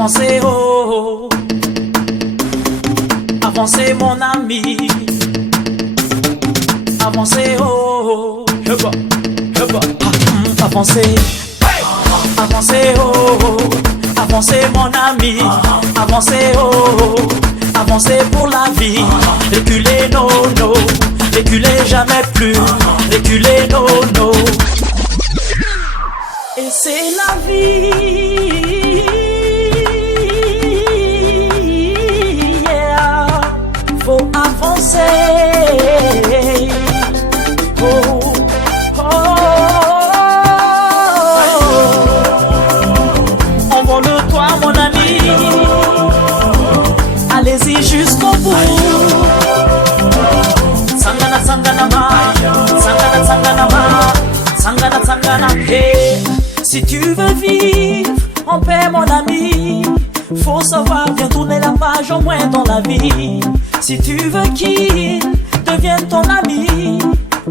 Avancez, oh, avancez mon ami. Avancez, oh, avancez, avancez, oh, avancez mon ami. Avancez, oh, avancez pour la vie. Reculez, non, non, reculez jamais plus. Reculez, non, non. Et c'est la vie. Yeah. Faut avancer. Oh, oh, oh. Envole-toi mon ami. Allez-y jusqu'au bout. Sangana, sangana, ma. Sangana, sangana, ma. Sangana, sangana, hey. Si tu veux vivre en paix mon ami, faut savoir bien tourner la page au moins dans la vie. Si tu veux qu'il devienne ton ami,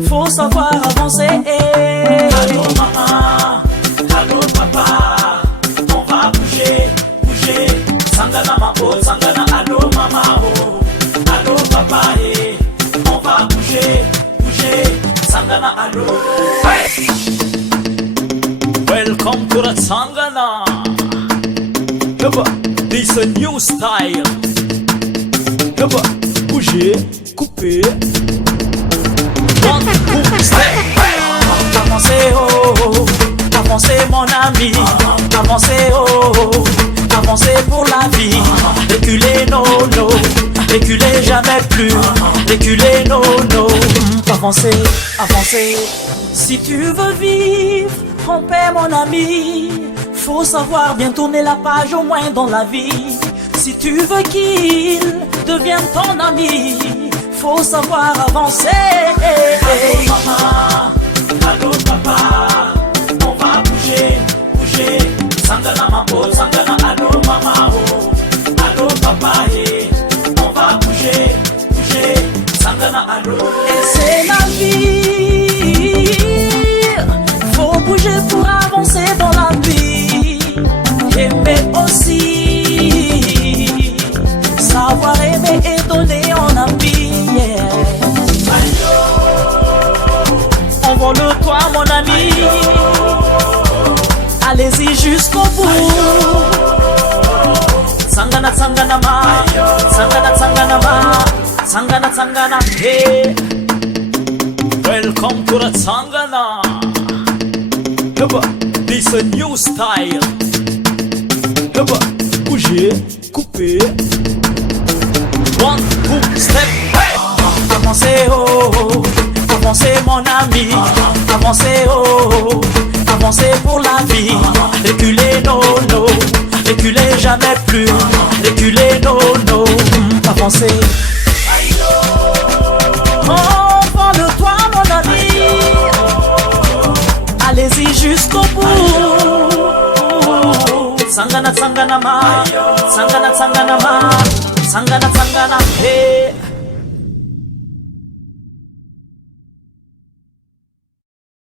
faut savoir avancer. Allô maman, allô papa, on va bouger, bouger. Sangana ma oh, sangana allô maman oh, allô papa hey. On va bouger, bouger. Sangana allô. Hey. Welcome to the Sangana. This a new style. Bouger, couper. One, two, step. Avancez, oh, avancez mon ami. Avancez, oh, avancez pour la vie. Reculez, non, non, reculez jamais plus. Reculez, non, non. Avancez, avancez. Si tu veux vivre en paix mon ami, faut savoir bien tourner la page au moins dans la vie. Si tu veux qu'il devienne ton ami, faut savoir avancer. Allô maman, allô papa, on va bouger, bouger. Sangana ma oh, sangana allô maman oh, allô papa hey. On va bouger, bouger. Sangana allô. Et c'est la vie. Faut bouger pour avancer dans la vie. Aimer aussi, savoir aimer et donner en ami. Yeah. Envole-toi mon ami. Allez-y jusqu'au bout. Sangana sangana ma, sangana sangana ma, sangana sangana hey. Welcome to the Sangana. This a new style. Bouger, couper. One, two, step. Avancez, oh, avancez mon ami. Avancez, oh, avancez pour la vie. Reculez, non, non, reculez jamais plus. Reculez, non, non. Avancez. Envole-toi mon ami. Allez-y jusqu'au bout. Sangana sangana ma, sangana sangana ma, sangana sangana hey.